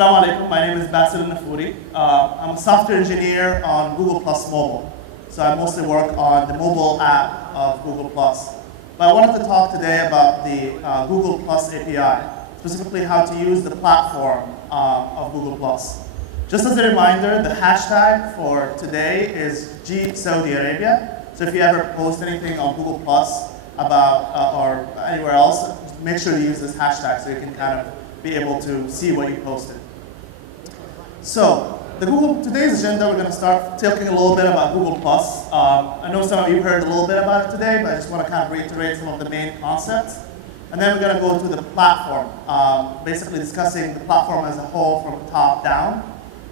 Assalamu alaikum, my name is Basil Nafouri. I'm a software engineer on Google Plus Mobile. So I mostly work on the mobile app of Google Plus. But I wanted to talk today about the Google Plus API, specifically how to use the platform of Google Plus. Just as a reminder, the hashtag for today is G Saudi Arabia. So if you ever post anything on Google Plus about or anywhere else, make sure you use this hashtag so you can kind of be able to see what you posted. So, today's agenda, we're going to start talking a little bit about Google+. I know some of you heard a little bit about it today, but I just want to kind of reiterate some of the main concepts. And then we're going to go to the platform, basically discussing the platform as a whole from the top down.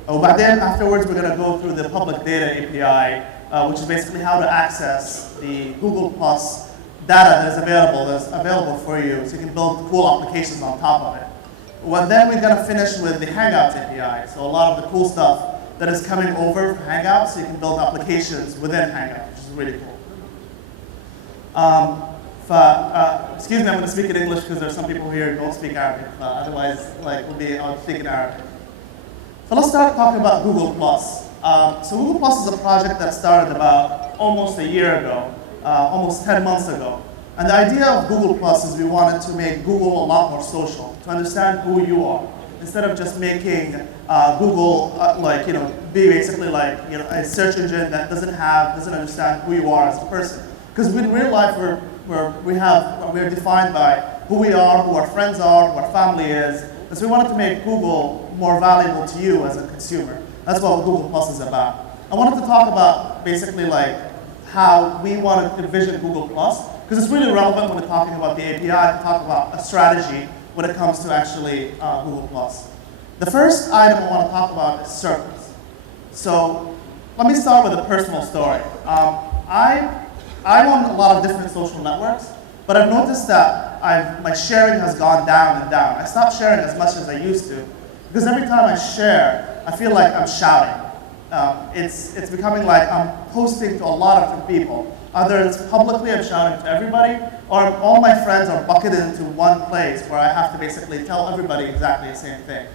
But then afterwards, we're going to go through the public data API, which is basically how to access the Google+ data that is available for you, so you can build cool applications on top of it. Well, then we're going to finish with the Hangouts API. So a lot of the cool stuff that is coming over from Hangouts, so you can build applications within Hangouts, which is really cool. Excuse me, I'm going to speak in English because there are some people here who don't speak Arabic. Otherwise, I'll speak in Arabic. So let's start talking about Google+. So Google+ is a project that started about almost a year ago, almost 10 months ago. And the idea of Google+ is we wanted to make Google a lot more social, to understand who you are, instead of just making Google be basically like a search engine that doesn't understand who you are as a person. Because in real life we're defined by who we are, who our friends are, who our family is. And so we wanted to make Google more valuable to you as a consumer. That's what Google+ is about. I wanted to talk about basically like how we wanted to envision Google+. Because it's really relevant when we're talking about the API to talk about a strategy when it comes to actually Google+. The first item I want to talk about is circles. So let me start with a personal story. I'm on a lot of different social networks, but I've noticed that my sharing has gone down and down. I stopped sharing as much as I used to, because every time I share, I feel like I'm shouting. It's becoming like I'm posting to a lot of different people. Either it's publicly, I'm shouting to everybody, or all my friends are bucketed into one place where I have to basically tell everybody exactly the same thing.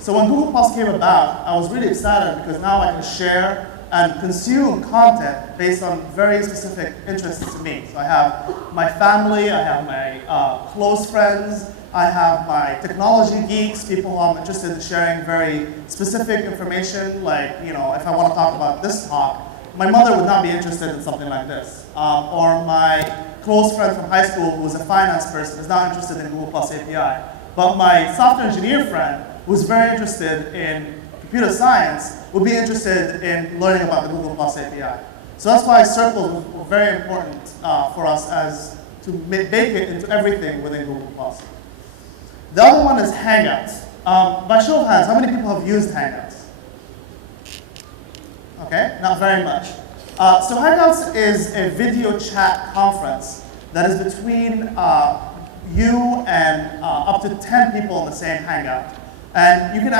So when Google Plus came about, I was really excited because now I can share and consume content based on very specific interests to me. So I have my family, I have my close friends, I have my technology geeks, people who I'm interested in sharing very specific information, like if I want to talk about this talk, my mother would not be interested in something like this. Or my close friend from high school who was a finance person is not interested in Google Plus API. But my software engineer friend who's very interested in computer science would be interested in learning about the Google Plus API. So that's why circles were very important for us as to make it into everything within Google Plus. The other one is Hangouts. By show of hands, how many people have used Hangouts? Okay, not very much. So Hangouts is a video chat conference that is between you and up to 10 people in the same Hangout. And you can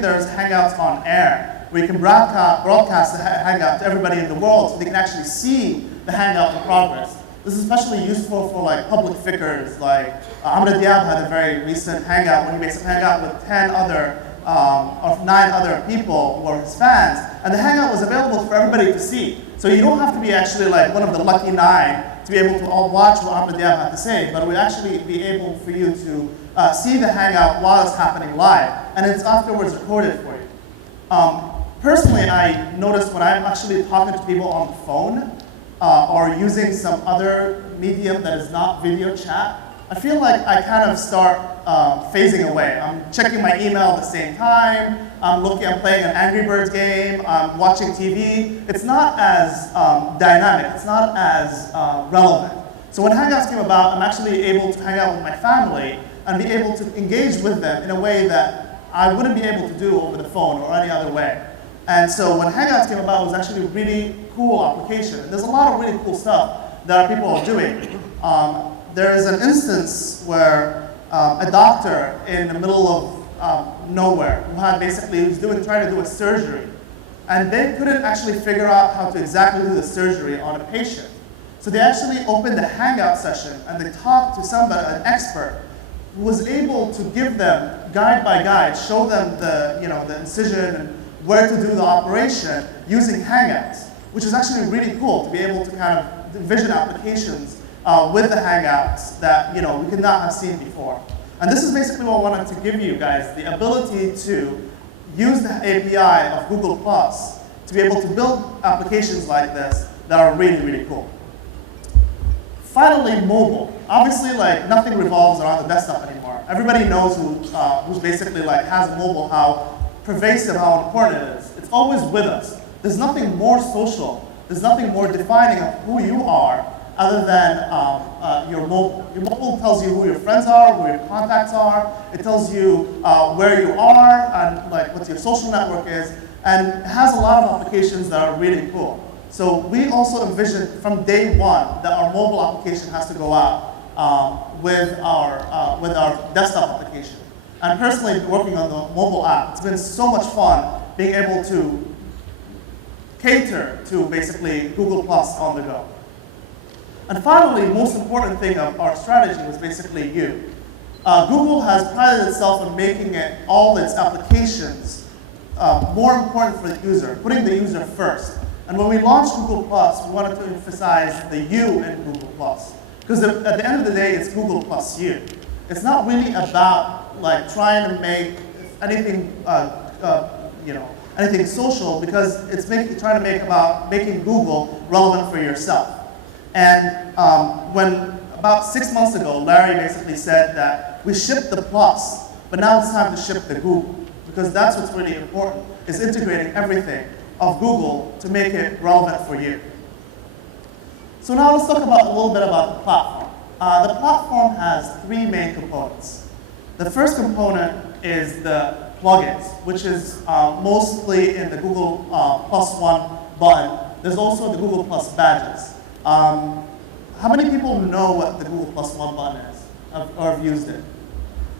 there's Hangouts on air, where you can broadcast the Hangout to everybody in the world so they can actually see the Hangout in progress. This is especially useful for like public figures, like Diab had a very recent Hangout when he basically hung out with 10 other or 9 other people who were his fans, and the Hangout was available for everybody to see. So you don't have to be actually like one of the lucky 9 to be able to all watch what Diab had to say, but it would actually be able for you to see the Hangout while it's happening live, and it's afterwards recorded for you. Personally, I noticed when I'm actually talking to people on the phone or using some other medium that is not video chat, I feel like I kind of start phasing away. I'm checking my email at the same time, I'm playing an Angry Birds game, I'm watching TV. It's not as dynamic, it's not as relevant. So when Hangouts came about, I'm actually able to hang out with my family and be able to engage with them in a way that I wouldn't be able to do over the phone or any other way. And so when Hangouts came about, it was actually a really cool application. And there's a lot of really cool stuff that people are doing. There is an instance where a doctor in the middle of nowhere who was trying to do a surgery, and they couldn't actually figure out how to exactly do the surgery on a patient. So they actually opened a Hangout session and they talked to somebody, an expert, who was able to give them guide by guide, show them the, the incision and where to do the operation using Hangouts, which is actually really cool to be able to kind of envision applications with the Hangouts that we could not have seen before. And this is basically what I wanted to give you guys, the ability to use the API of Google Plus to be able to build applications like this that are really, really cool. Finally, mobile. Obviously, nothing revolves around the desktop anymore. Everybody knows who's basically has mobile, how pervasive, how important it is. It's always with us. There's nothing more social. There's nothing more defining of who you are other than your mobile. Your mobile tells you who your friends are, who your contacts are. It tells you where you are and what your social network is. And it has a lot of applications that are really cool. So we also envisioned from day one that our mobile application has to go out with our desktop application. And personally, working on the mobile app, it's been so much fun being able to cater to basically Google Plus on the go. And finally, most important thing of our strategy was basically you. Google has prided itself in making all its applications more important for the user, putting the user first. And when we launched Google Plus, we wanted to emphasize the you in Google Plus. Because at the end of the day, it's Google Plus you. It's not really about trying to make anything, anything social, because it's trying to make about making Google relevant for yourself. And when about 6 months ago, Larry basically said that we shipped the Plus, but now it's time to ship the Google, because that's what's really important, is integrating everything of Google to make it relevant for you. So now let's talk about a little bit about the platform. The platform has 3 main components. The first component is the plugins, which is mostly in the Google Plus One button. There's also the Google Plus badges. How many people know what the Google Plus One button is or have used it?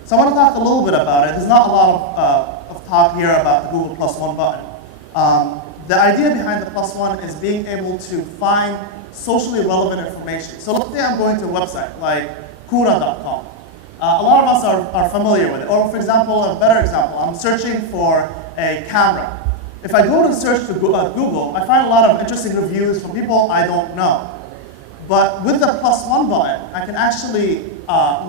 So I want to talk a little bit about it. There's not a lot of talk here about the Google Plus One button. The idea behind the Plus One is being able to find socially relevant information. So let's say I'm going to a website like Kura.com. A lot of us are familiar with it. Or for example, a better example, I'm searching for a camera. If I go to search to Google, I find a lot of interesting reviews from people I don't know. But with the Plus One button, I can actually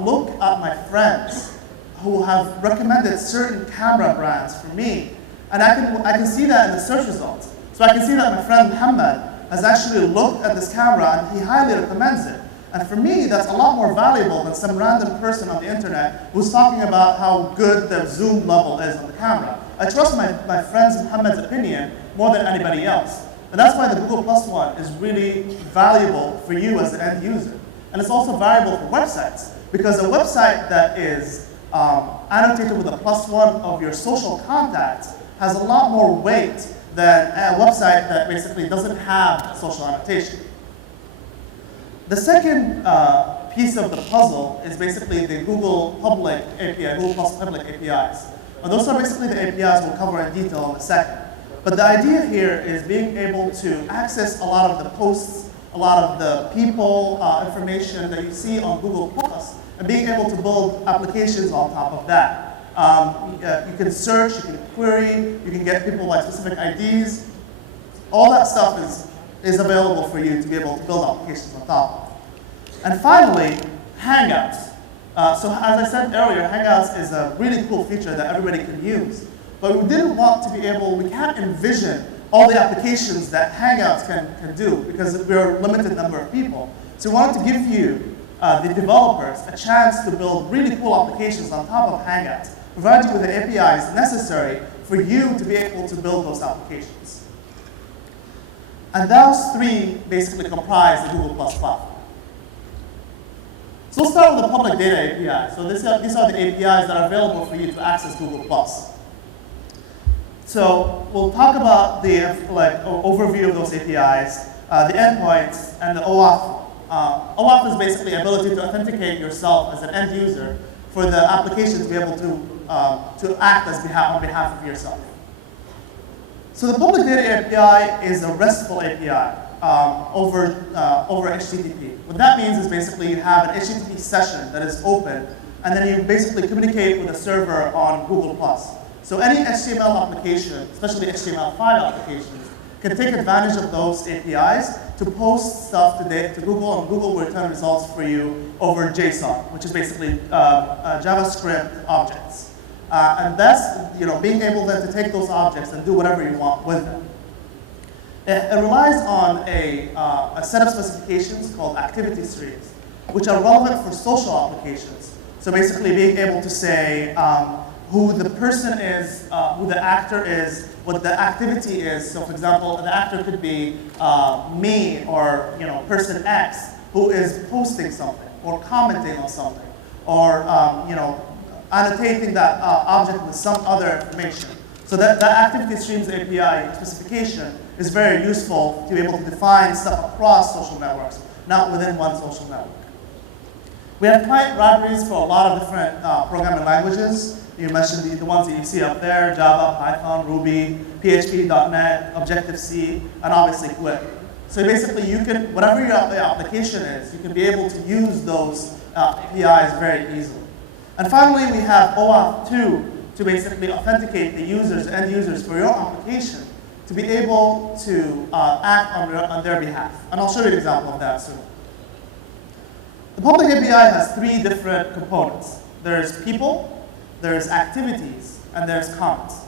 look at my friends who have recommended certain camera brands for me. And I can see that in the search results. So I can see that my friend Muhammad has actually looked at this camera and he highly recommends it. And for me, that's a lot more valuable than some random person on the internet who's talking about how good the zoom level is on the camera. I trust my friend Muhammad's opinion more than anybody else. And that's why the Google Plus One is really valuable for you as the end user. And it's also valuable for websites, because a website that is annotated with a plus one of your social contacts has a lot more weight than a website that basically doesn't have social annotation. The second piece of the puzzle is basically the Google Public API, Google Plus Public APIs. And those are basically the APIs we'll cover in detail in a second. But the idea here is being able to access a lot of the posts, a lot of the people information that you see on Google Plus, and being able to build applications on top of that. You can search, you can query, you can get people like specific IDs. All that stuff is available for you to be able to build applications on top of. And finally, Hangouts. So as I said earlier, Hangouts is a really cool feature that everybody can use. But we didn't want to be able, we can't envision all the applications that Hangouts can do because we're a limited number of people. So we wanted to give you, the developers, a chance to build really cool applications on top of Hangouts, provide you with the APIs necessary for you to be able to build those applications. And those 3 basically comprise the Google Plus platform. So let's start with the public data API. So these are the APIs that are available for you to access Google Plus. So we'll talk about the overview of those APIs, the endpoints, and the OAuth. OAuth is basically the ability to authenticate yourself as an end user for the application to be able to act on behalf of yourself. So the public data API is a RESTful API over HTTP. What that means is basically you have an HTTP session that is open and then you basically communicate with a server on Google+. So any HTML application, especially HTML5 applications, can take advantage of those APIs to post stuff to Google, and Google will return results for you over JSON, which is basically JavaScript objects. And that's being able then to take those objects and do whatever you want with them. It relies on a set of specifications called activity streams, which are relevant for social applications. So basically being able to say who the person is, who the actor is, what the activity is. So for example, the actor could be me or person X who is posting something or commenting on something or annotating that object with some other information. So that activity streams API specification is very useful to be able to define stuff across social networks, not within one social network. We have client libraries for a lot of different programming languages. You mentioned the ones that you see up there: Java, Python, Ruby, PHP, .NET, Objective-C, and obviously Qt. So basically, you can, whatever your application is, you can be able to use those APIs very easily. And finally, we have OAuth 2 to basically authenticate the users, end users for your application to be able to act on their behalf. And I'll show you an example of that soon. The public API has three different components. There's people, there's activities, and there's comments.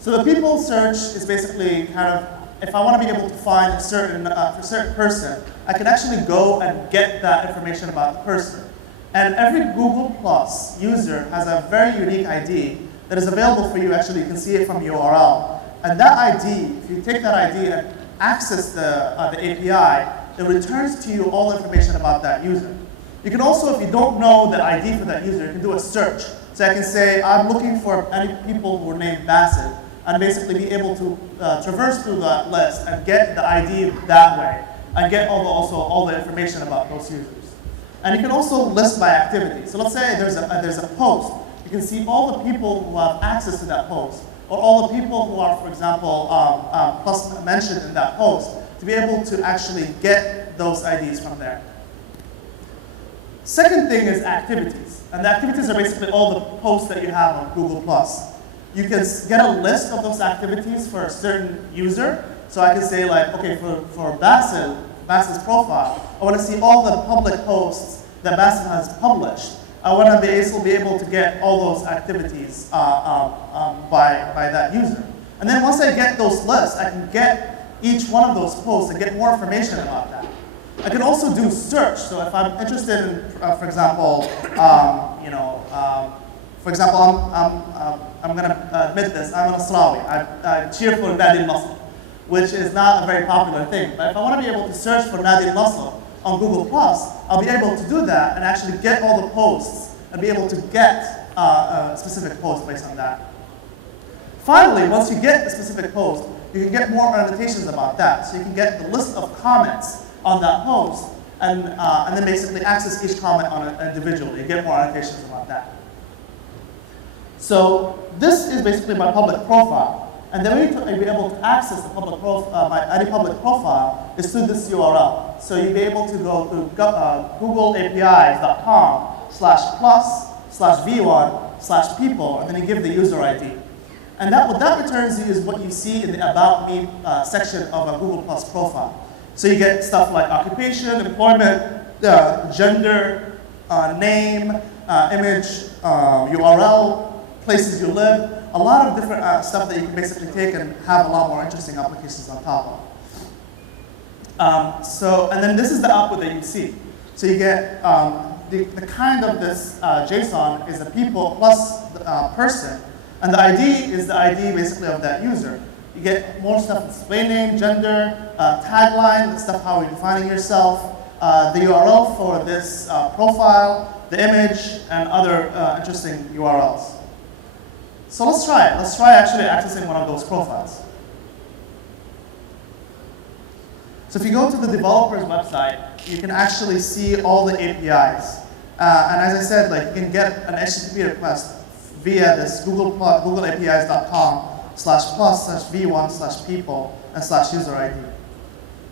So the people search is basically kind of, if I want to be able to find a certain person, I can actually go and get that information about the person. And every Google Plus user has a very unique ID that is available for you. Actually, you can see it from the URL. And that ID, if you take that ID and access the API, it returns to you all the information about that user. You can also, if you don't know the ID for that user, you can do a search. So I can say, I'm looking for any people who are named Bassett, and basically be able to traverse through that list and get the ID that way, and get also all the information about those users. And you can also list by activity. So let's say there's a post. You can see all the people who have access to that post, or all the people who are, for example, plus mentioned in that post, to be able to actually get those IDs from there. Second thing is activities. And the activities are basically all the posts that you have on Google+. You can get a list of those activities for a certain user. So I can say, like, okay, for Bassett's profile, I want to see all the public posts that Bassett has published. I want to be able to get all those activities by that user. And then once I get those lists, I can get each one of those posts and get more information about that. I can also do search. So if I'm interested in, for example, I'm going to admit this, I'm an Nasrawi. I cheer for Nadi al-Nasr, which is not a very popular thing. But if I want to be able to search for Nadi al-Nasr on Google+, I'll be able to do that and actually get all the posts and be able to get a specific post based on that. Finally, once you get a specific post, you can get more annotations about that. So you can get the list of comments on that post and then basically access each comment on it individually. You get more annotations about that. So this is basically my public profile. And the way to be able to access the public any public profile is through this URL. So you'll be able to go to googleapis.com/plus/v1/people, and then you give the user ID. And what that returns you is what you see in the About Me section of a Google Plus profile. So you get stuff like occupation, employment, gender, name, image, URL, places you live, a lot of different stuff that you can basically take and have a lot more interesting applications on top of. And then this is the output that you see. So you get the kind of this JSON is the people plus the person, and the ID is the ID basically of that user. You get more stuff, display name, gender, tagline, stuff how you're defining yourself, the URL for this profile, the image, and other interesting URLs. So let's try it. Let's try actually accessing one of those profiles. So if you go to the developer's website, you can actually see all the APIs. And as I said, like, you can get an HTTP request via this googleapis.com/plus/v1/people and /user ID.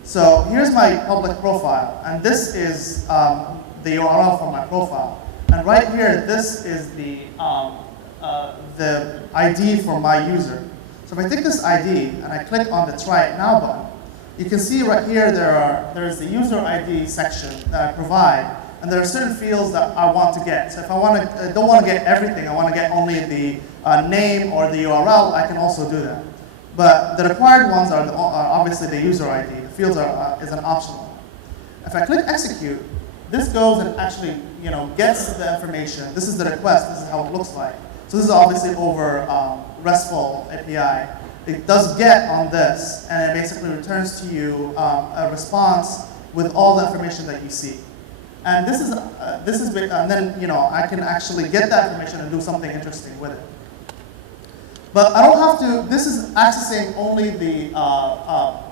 So here's my public profile, and this is the URL for my profile. And right here, this is the ID for my user. So if I take this ID and I click on the Try It Now button, you can see right here there's the user ID section that I provide, and there are certain fields that I want to get. So if I don't want to get everything, I want to get only the name or the URL, I can also do that. But the required ones are obviously the user ID. The fields is an optional. If I click execute, this goes and actually gets the information. This is the request. This is how it looks like. So this is obviously over RESTful API. It does get on this, and it basically returns to you a response with all the information that you see. And this is and then I can actually get that information and do something interesting with it. But I don't have to. This is accessing only the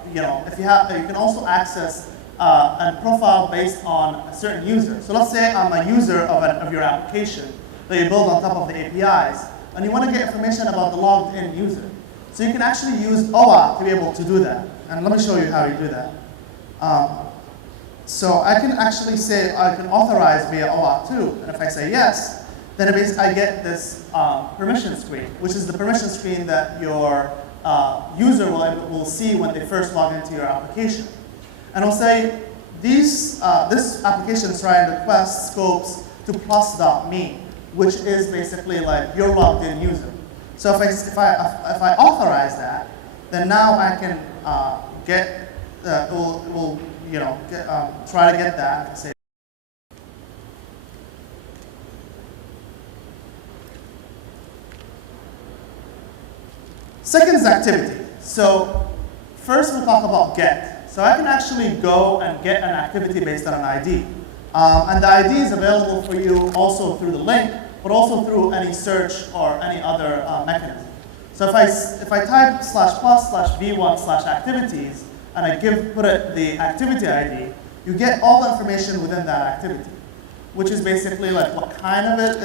if you can also access a profile based on a certain user. So let's say I'm a user of your application that you build on top of the APIs, and you want to get information about the logged in user. So you can actually use OAuth to be able to do that. And let me show you how you do that. So I can actually say I can authorize via OAuth too. And if I say yes, then I get this permission screen, which is the permission screen that your user will see when they first log into your application. And it'll say, this application is trying to request scopes to plus.me, which is basically like your logged in user. So if I authorize that, then now I can get try to get that. Say second is activity. So first we'll talk about get. So I can actually go and get an activity based on an ID. And the ID is available for you also through the link, but also through any search or any other mechanism. So if I type /+/v1/activities and I put it the activity ID, you get all the information within that activity, which is basically like what kind of it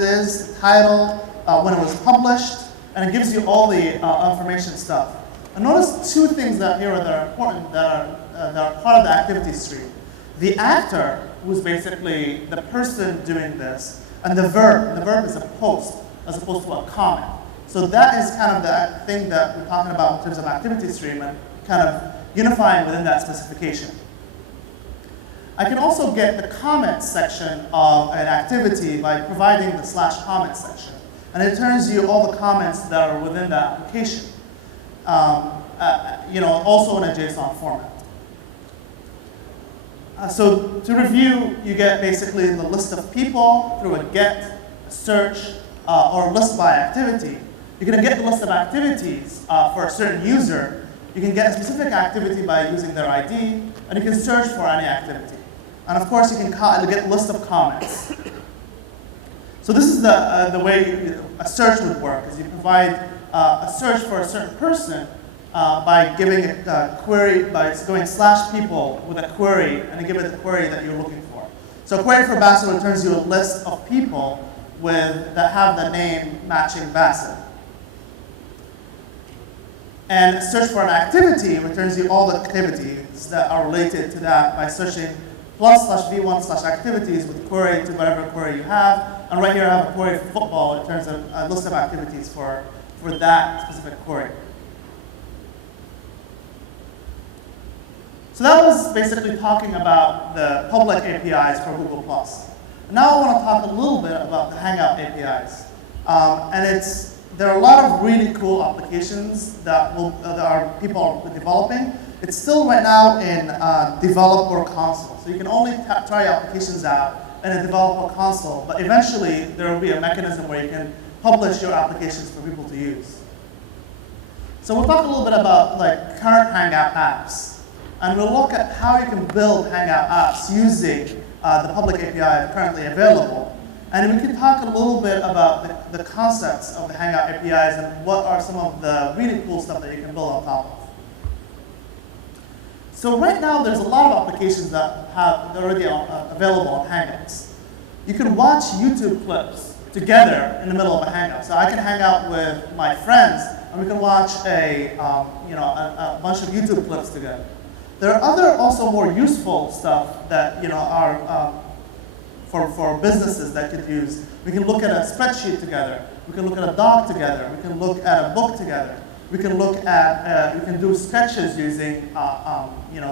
is, title, when it was published, and it gives you all the information stuff. And notice two things that here that are important that are part of the activity stream. The actor, who's basically the person doing this, and the verb. The verb is a post as opposed to a comment. So that is kind of the thing that we're talking about in terms of activity stream and kind of unifying within that specification. I can also get the comment section of an activity by providing the /comment section. And it returns you all the comments that are within the application, also in a JSON format. So to review, you get basically the list of people through a get, a search, or a list by activity. You're going to get the list of activities for a certain user. You can get a specific activity by using their ID, and you can search for any activity. And of course, you can get a list of comments. So this is the way a search would work, is you provide a search for a certain person by giving it a query, by going /people with a query, and you give it the query that you're looking for. So query for Bassett returns you a list of people that have the name matching Bassett. And search for an activity returns you all the activities that are related to that by searching +/v1/activities with query to whatever query you have. And right here I have a query for football. It turns a list of activities for that specific query. So that was basically talking about the public APIs for Google+. Now I want to talk a little bit about the Hangout APIs. There are a lot of really cool applications that people are developing. It's still right now in developer console. So you can only try your applications out in a developer console, but eventually there will be a mechanism where you can publish your applications for people to use. So we'll talk a little bit about like current Hangout apps. And we'll look at how you can build Hangout apps using the public API currently available. And we can talk a little bit about the concepts of the Hangout APIs and what are some of the really cool stuff that you can build on top of. So right now, there's a lot of applications that are already available on Hangouts. You can watch YouTube clips together in the middle of a Hangout. So I can hang out with my friends, and we can watch a bunch of YouTube clips together. There are other also more useful stuff that for businesses that could use. We can look at a spreadsheet together. We can look at a doc together. We can look at a book together. We can look at, we can do sketches using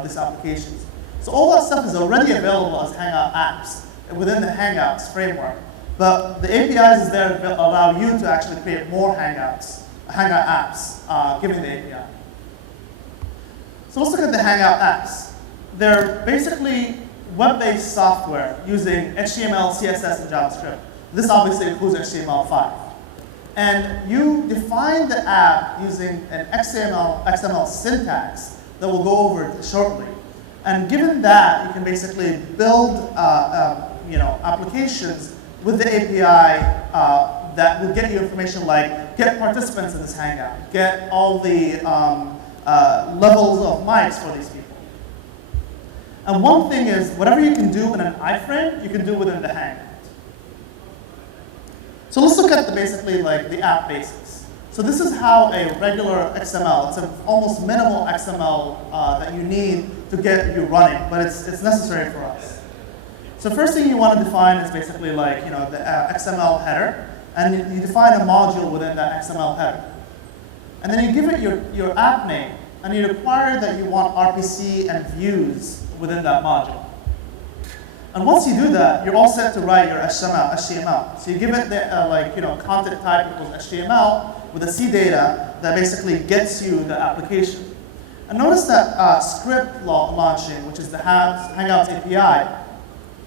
these applications. So all that stuff is already available as Hangout apps within the Hangouts framework. But the APIs is there to allow you to actually create more Hangout apps, given the API. So let's look at the Hangout apps. They're basically web-based software using HTML, CSS, and JavaScript. This obviously includes HTML5. And you define the app using an XML syntax that we'll go over shortly. And given that, you can basically build applications with the API that will get you information like get participants in this Hangout, get all the levels of mics for these people. And one thing is, whatever you can do in an iframe, you can do within the Hangout. So let's look at basically the app basics. So this is how a regular XML, it's an almost minimal XML that you need to get you running, but it's necessary for us. So first thing you want to define is basically the XML header, and you define a module within that XML header. And then you give it your app name, and you require that you want RPC and views within that module. And once you do that, you're all set to write your HTML. So you give it the content type equals HTML with a C data that basically gets you the application. And notice that script launching, which is the Hangouts API,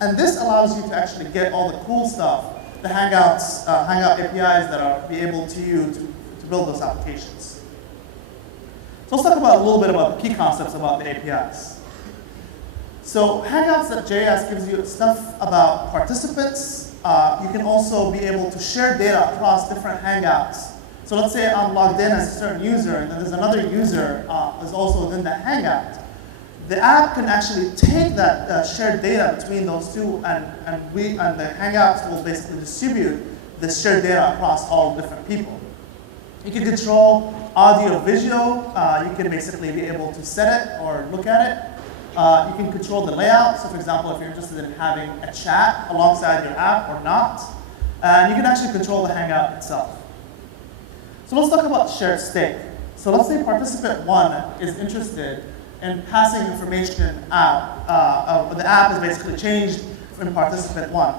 and this allows you to actually get all the cool stuff, the Hangout APIs that are be able to use to build those applications. So let's talk about a little bit about the key concepts about the APIs. So Hangouts.js gives you stuff about participants. You can also be able to share data across different Hangouts. So let's say I'm logged in as a certain user, and then there's another user is also within that Hangout. The app can actually take that shared data between those two, and the Hangouts will basically distribute the shared data across all different people. You can control audio, visual. You can basically be able to set it or look at it. You can control the layout. So for example, if you're interested in having a chat alongside your app or not. And you can actually control the Hangout itself. So let's talk about shared state. So let's say participant 1 is interested in passing information out. The app is basically changed from participant 1.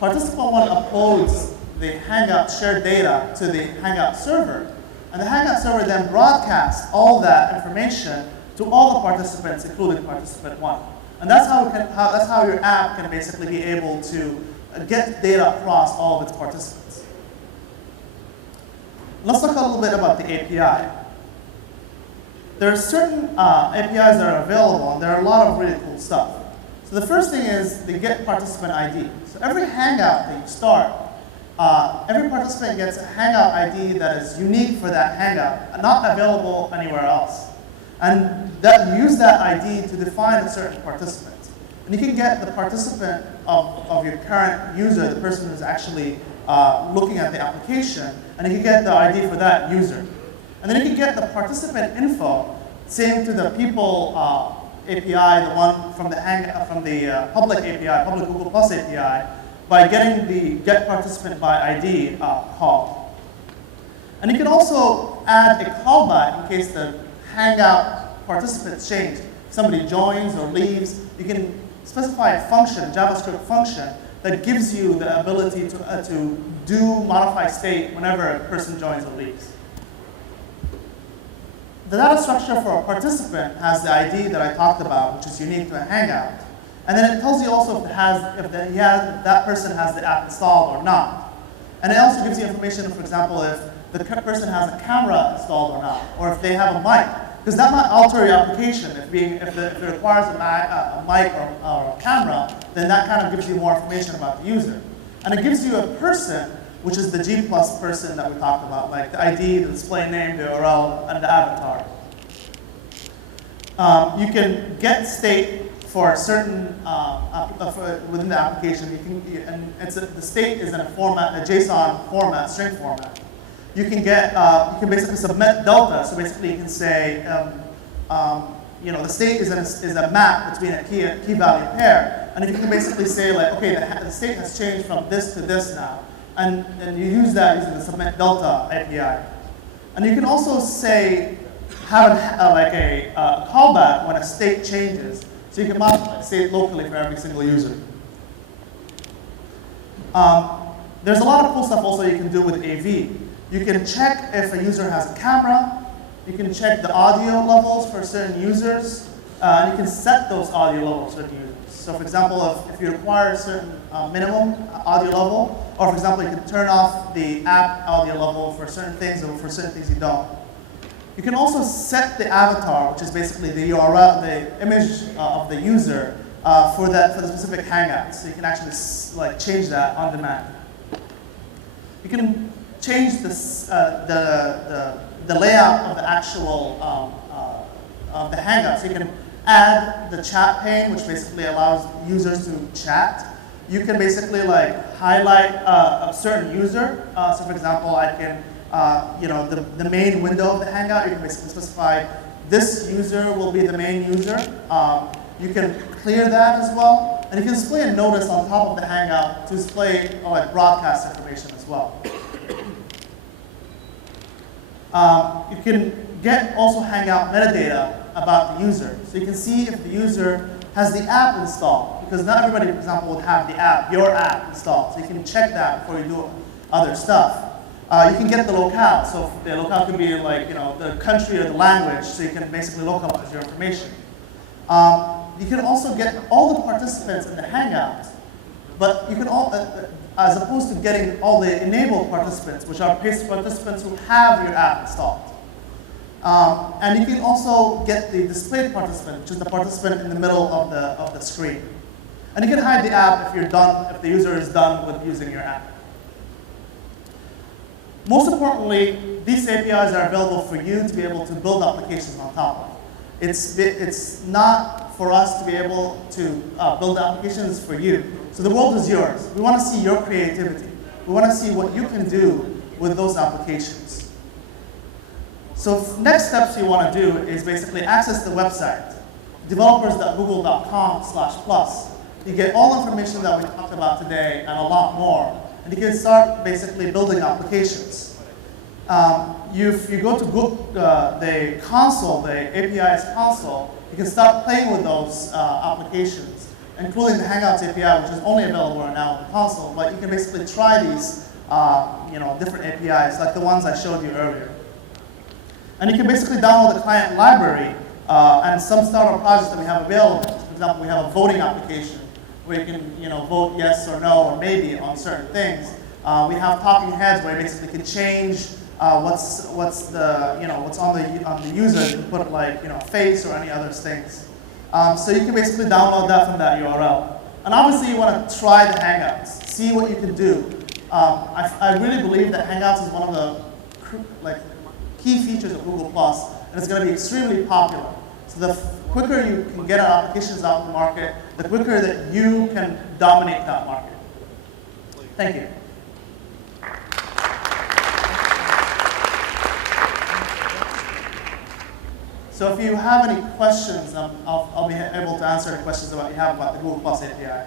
Participant 1 uploads the Hangout shared data to the Hangout server. And the Hangout server then broadcasts all that information to all the participants, including participant 1. And that's how your app can basically be able to get data across all of its participants. Let's talk a little bit about the API. There are certain APIs that are available, and there are a lot of really cool stuff. So the first thing is the get participant ID. So every Hangout that you start, every participant gets a Hangout ID that is unique for that Hangout, and not available anywhere else. And you use that ID to define a certain participant. And you can get the participant of your current user, the person who's actually looking at the application, and you can get the ID for that user. And then you can get the participant info, same to the people API, the one from the public API, public Google Plus API, by getting the get participant by ID call. And you can also add a callback in case the Hangout participants change. If somebody joins or leaves, you can specify a function, JavaScript function, that gives you the ability to do modify state whenever a person joins or leaves. The data structure for a participant has the ID that I talked about, which is unique to a Hangout. And then it tells you also if that person has the app installed or not. And it also gives you information, for example, if the person has a camera installed or not, or if they have a mic. Because that might alter your application. If it requires a mic or a camera, then that kind of gives you more information about the user. And it gives you a person, which is the G+ person that we talked about, like the ID, the display name, the URL, and the avatar. You can get state for a certain, within the application. The state is in a format, a JSON format, string format. You can basically submit delta. So basically you can say, the state is a map between a key value pair. And you can basically say like, okay, the state has changed from this to this now. And you use that using the submit delta API. And you can also say, have a callback when a state changes. So you can modify the state locally for every single user. There's a lot of cool stuff also you can do with AV. You can check if a user has a camera. You can check the audio levels for certain users. And you can set those audio levels for certain users. So for example, if you require a certain minimum audio level, or for example, you can turn off the app audio level for certain things, or for certain things you don't. You can also set the avatar, which is basically the URL, the image of the user for the specific Hangout. So you can actually change that on demand. You can change this, the layout of the actual of the Hangout. So you can add the chat pane, which basically allows users to chat. You can basically highlight a certain user. So for example, I can, the main window of the Hangout, you can basically specify this user will be the main user. You can clear that as well. And you can display a notice on top of the Hangout to display broadcast information as well. You can get also Hangout metadata about the user. So you can see if the user has the app installed, because not everybody, for example, would have the app, your app installed. So you can check that before you do other stuff. You can get the locale. So the locale could be the country or the language, so you can basically localize your information. You can also get all the participants in the Hangout, but you can as opposed to getting all the enabled participants, which are participants who have your app installed. And you can also get the displayed participant, which is the participant in the middle of the screen. And you can hide the app if you're done, if the user is done with using your app. Most importantly, these APIs are available for you to be able to build applications on top of. It's not for us to be able to build applications for you. So the world is yours. We want to see your creativity. We want to see what you can do with those applications. So next steps you want to do is basically access the website, developers.google.com/plus. You get all information that we talked about today and a lot more. And you can start basically building applications. If you go to the console, the API's console, you can start playing with those applications, including the Hangouts API, which is only available right now on the console. But you can basically try these different APIs, like the ones I showed you earlier. And you can basically download the client library and some starter projects that we have available. For example, we have a voting application where you can vote yes or no or maybe on certain things. We have talking heads where you basically can change what's on the user. You can put face or any other things. So you can basically download that from that URL. And obviously you want to try the Hangouts, see what you can do. I really believe that Hangouts is one of the key features of Google+, and it's going to be extremely popular. So the quicker you can get our applications out in the market, the quicker that you can dominate that market. Thank you. So if you have any questions, I'll be able to answer any questions that you have about the Google+ API.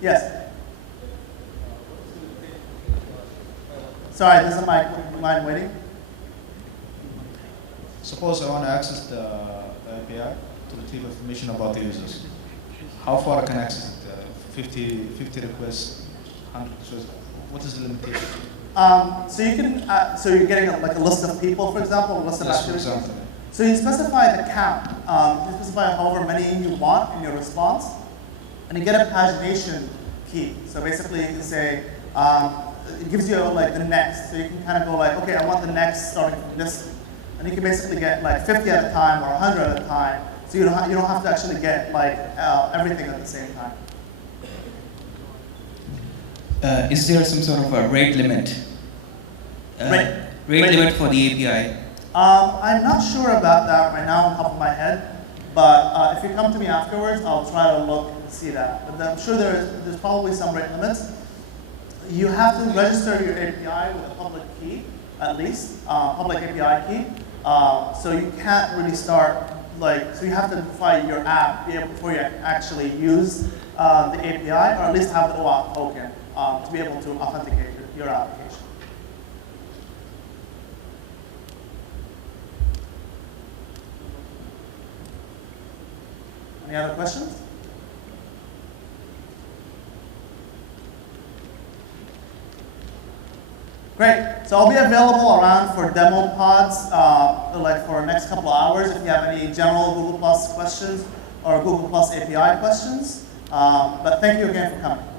Yes? Sorry, there's a mic line waiting. Suppose I want to access the API to retrieve information about the users. How far I can access it? 50 requests, 100 requests. What is the limitation? So you can. So you're getting a list of people, for example, a list of activities. So you specify the count. You specify however many you want in your response, and you get a pagination key. So basically, you can say. It gives you the next, so you can kind of go okay, I want the next starting from this, and you can basically get 50 at a time or 100 at a time, so you don't have to actually get everything at the same time. Is there some sort of a rate limit? Rate limit for the API? I'm not sure about that right now on top of my head, but if you come to me afterwards, I'll try to look and see that. But I'm sure there's probably some rate limits. You have to register your API with a public key, at least, public API key. So you can't really start, so you have to define your app before you actually use the API, or at least have the OAuth token to be able to authenticate your application. Any other questions? Great. So I'll be available around for demo pods, for the next couple of hours if you have any general Google Plus questions or Google Plus API questions. But thank you again for coming.